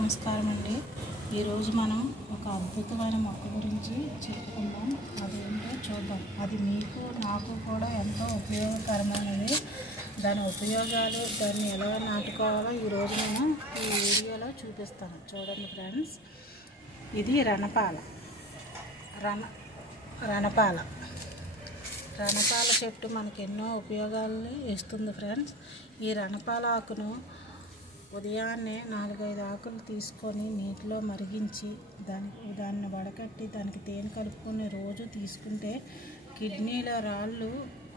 నమస్కారం అండి. ఈరోజు మనం ఒక అద్భుతమైన మొక్క గురించి చెప్పుకుందాం. అదేంటో చూద్దాం. అది మీకు నాకు కూడా ఎంతో ఉపయోగకరమైనది. దాని ఉపయోగాలు, దాన్ని ఎలా నాటుకోవాలో ఈరోజు నేను ఈ వీడియోలో చూపిస్తాను. చూడండి ఫ్రెండ్స్, ఇది రణపాల చెట్టు మనకు ఎన్నో ఉపయోగాలను ఇస్తుంది ఫ్రెండ్స్. ఈ రణపాల ఆకును ఉదయాన్నే 4-5 ఆకులు తీసుకొని నీటిలో మరిగించి దాన్ని వడకట్టి దానికి తేనె కలుపుకొని రోజు తీసుకుంటే కిడ్నీల రాళ్ళు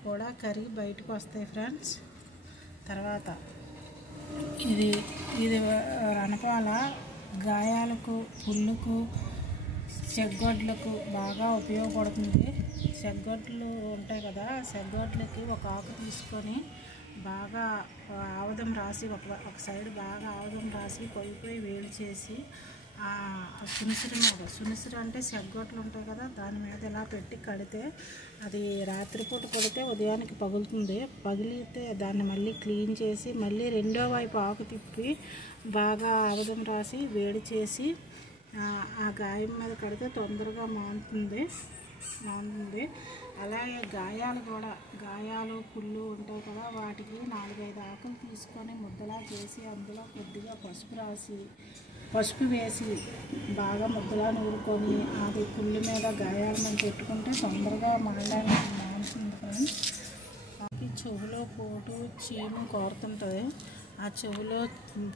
కూడా కరిగి బయటకు వస్తాయి ఫ్రెండ్స్. తర్వాత ఇది రణపాల గాయాలకు, పుళ్ళకు, చెగ్గొడ్లకు బాగా ఉపయోగపడుతుంది. చెగ్గొడ్లు ఉంటాయి కదా, చెగ్గొడ్లకి ఒక ఆకు తీసుకొని బాగా ఆముదం రాసి ఒక సైడ్ బాగా ఆముదం రాసి పొయ్యి వేడి చేసి సునిసిరి అంటే చెగ్గొడ్లు ఉంటాయి కదా, దాని మీద ఇలా పెట్టి కడితే అది రాత్రిపూట కొడితే ఉదయానికి పగులుతుంది. పగిలితే దాన్ని మళ్ళీ క్లీన్ చేసి మళ్ళీ రెండో వైపు ఆకు తిప్పి బాగా ఆముదం రాసి వేడి చేసి ఆ గాయం మీద కడితే తొందరగా మానుతుంది. అలాగే గాయాలు పుళ్ళు ఉంటాయి కదా, వాటికి 4-5 ఆకులు తీసుకొని ముద్దలా చేసి అందులో కొద్దిగా పసుపు వేసి బాగా ముద్దలా నూరుకొని అది పుళ్ళు మీద గాయాల మీద పెట్టుకుంటే తొందరగా మానుతుంది ఫ్రెండ్స్. చెవులో పోటు చీము కోరుతుంటుంది. ఆ చెవులో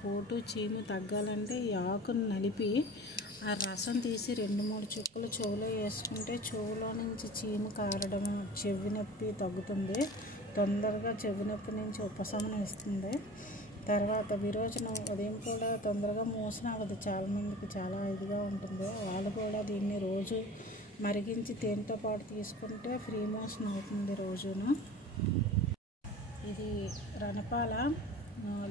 పోటు చీము తగ్గాలంటే ఈ ఆకును నలిపి ఆ రసం తీసి 2-3 చుక్కలు చెవులో వేసుకుంటే చెవులో నుంచి చీము కారడం, చెవి నొప్పి తగ్గుతుంది. తొందరగా చెవి నొప్పి నుంచి ఉపశమనం ఇస్తుంది. తర్వాత విరోచనం ఉదయం కూడా తొందరగా మోషన్ అవ్వదు. చాలామందికి చాలా ఇదిగా ఉంటుంది. వాళ్ళు కూడా దీన్ని రోజు మరిగించి తేనెతో పాటు తీసుకుంటే ఫ్రీ మోషన్ అవుతుంది రోజును. ఇది రణపాల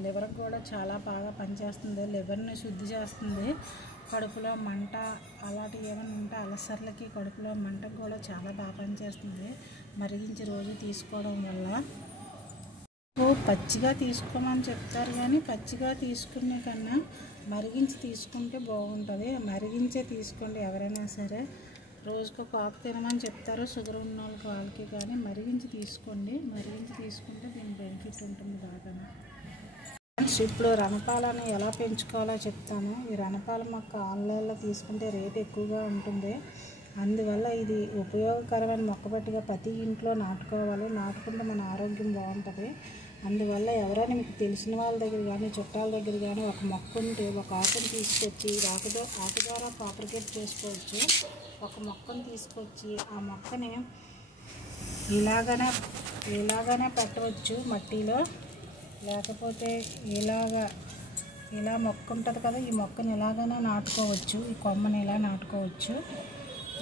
లివర్కి కూడా చాలా బాగా పనిచేస్తుంది. లివర్ని శుద్ధి చేస్తుంది. కడుపులో మంట అలాంటివి ఏమైనా ఉంటే అలసర్లకి, కడుపులో మంటకు కూడా చాలా బాగా పనిచేస్తుంది మరిగించి రోజు తీసుకోవడం వల్ల. పచ్చిగా తీసుకోమని చెప్తారు కానీ పచ్చిగా తీసుకునే కన్నా మరిగించి తీసుకుంటే బాగుంటుంది. మరిగించే తీసుకోండి ఎవరైనా సరే. రోజుకు ఒక ఆకు తినమని చెప్తారు షుగర్ ఉన్న వాళ్ళకి కానీ మరిగించి తీసుకోండి. మరిగించి తీసుకుంటే దీని బెనిఫిట్ ఉంటుంది బాగా. ఇప్పుడు రణపాలను ఎలా పెంచుకోవాలో చెప్తాను. ఈ రణపాల మొక్క ఆన్లైన్లో తీసుకుంటే రేట్ ఎక్కువగా ఉంటుంది. అందువల్ల ఇది ఉపయోగకరమైన మొక్కబట్టిగా ప్రతి ఇంట్లో నాటుకోవాలి. నాటుకుంటే మన ఆరోగ్యం బాగుంటుంది. అందువల్ల ఎవరైనా మీకు తెలిసిన వాళ్ళ దగ్గర కానీ చుట్టాల దగ్గర కానీ ఒక మొక్క ఉంటే ఒక ఆకును తీసుకొచ్చి ఆకు ద్వారా ప్రాపర్గేట్ చేసుకోవచ్చు. ఒక మొక్కను తీసుకొచ్చి ఆ మొక్కని ఇలాగనే పెట్టవచ్చు మట్టిలో. లేకపోతే ఇలా మొక్క ఉంటుంది కదా, ఈ మొక్కని ఇలాగైనా నాటుకోవచ్చు. ఈ కొమ్మని ఇలా నాటుకోవచ్చు.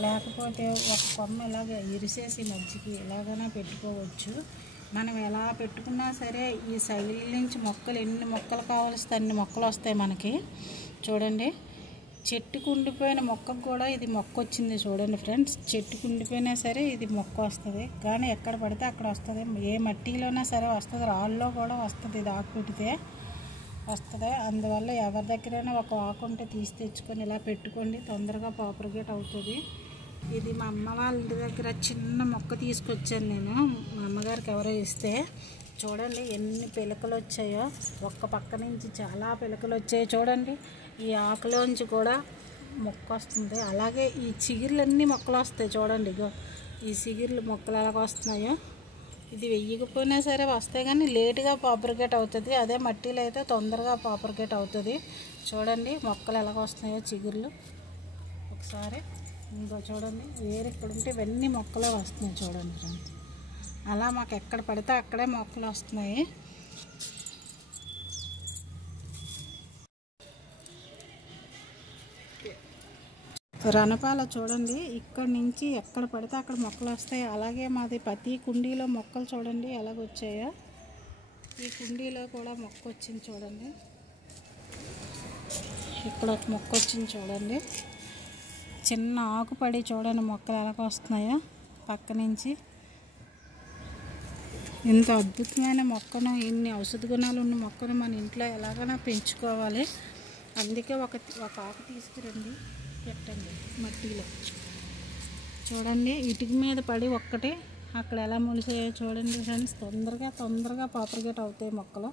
లేకపోతే ఒక కొమ్మ ఇలాగ ఇరిసేసి మధ్యకి ఇలాగైనా పెట్టుకోవచ్చు. మనం ఎలా పెట్టుకున్నా సరే ఈ సైడ్ నుంచి మొక్కలు ఎన్ని మొక్కలు కావాల్సి అన్ని మొక్కలు వస్తాయి మనకి. చూడండి, చెట్టుకు ఉండిపోయిన మొక్కకు కూడా ఇది మొక్క వచ్చింది. చూడండి ఫ్రెండ్స్, చెట్టుకు ఉండిపోయినా సరే ఇది మొక్క వస్తుంది. కానీ ఎక్కడ పడితే అక్కడ వస్తుంది. ఏ మట్టిలోనా సరే వస్తుంది. రాళ్ళలో కూడా వస్తుంది. ఇది ఆకు పెడితే వస్తుంది. అందువల్ల ఎవరి దగ్గరైనా ఒక ఆకు ఉంటే తీసి తెచ్చుకొని ఇలా పెట్టుకోండి. తొందరగా ప్రాపర్గేట్ అవుతుంది. ఇది మా అమ్మ వాళ్ళ ఇంటి దగ్గర చిన్న మొక్క తీసుకొచ్చాను నేను. మా అమ్మగారికి ఎవరో ఇస్తే చూడండి ఎన్ని పిలకలు వచ్చాయో. ఒక్క పక్క నుంచి చాలా పిలకలు వచ్చాయి. చూడండి, ఈ ఆకులోంచి కూడా మొక్క వస్తుంది. అలాగే ఈ చిగుర్లన్నీ మొక్కలు వస్తాయి. చూడండి, ఈ చిగుర్లు మొక్కలు ఎలాగ వస్తున్నాయో. ఇది వెయ్యకపోయినా సరే వస్తాయి కానీ లేటుగా ప్రాపర్గేట్ అవుతుంది. అదే మట్టిలో అయితే తొందరగా ప్రాపర్గేట్ అవుతుంది. చూడండి మొక్కలు ఎలాగ వస్తున్నాయో చిగుర్లు. ఒకసారి ఇంకో చూడండి, వేరే ఇక్కడ ఉంటే ఇవన్నీ మొక్కలే వస్తున్నాయి. చూడండి ఫ్రెండ్స్, అలా మాకు ఎక్కడ పడితే అక్కడే మొక్కలు వస్తున్నాయి. రణపాల చూడండి, ఇక్కడ నుంచి ఎక్కడ పడితే అక్కడ మొక్కలు వస్తాయి. అలాగే మాది ప్రతి కుండీలో మొక్కలు చూడండి ఎలాగొచ్చాయో. ఈ కుండీలో కూడా మొక్క వచ్చింది చూడండి. ఇక్కడ ఒక మొక్క వచ్చింది చూడండి. చిన్న ఆకు పడి చూడండి మొక్కలు ఎలాగ వస్తున్నాయో పక్క నుంచి. ఇంత అద్భుతమైన మొక్కను, ఇన్ని ఔషధ గుణాలు ఉన్న మొక్కను మన ఇంట్లో ఎలాగైనా పెంచుకోవాలి. అందుకే ఒక ఆకు తీసుకురండి, పెట్టండి మట్టిలో. చూడండి ఇటుక మీద పడి ఒక్కటే అక్కడ ఎలా మొలిసాయో చూడండి ఫ్రెండ్స్. తొందరగా పాపరిగేట్ అవుతాయి మొక్కలు.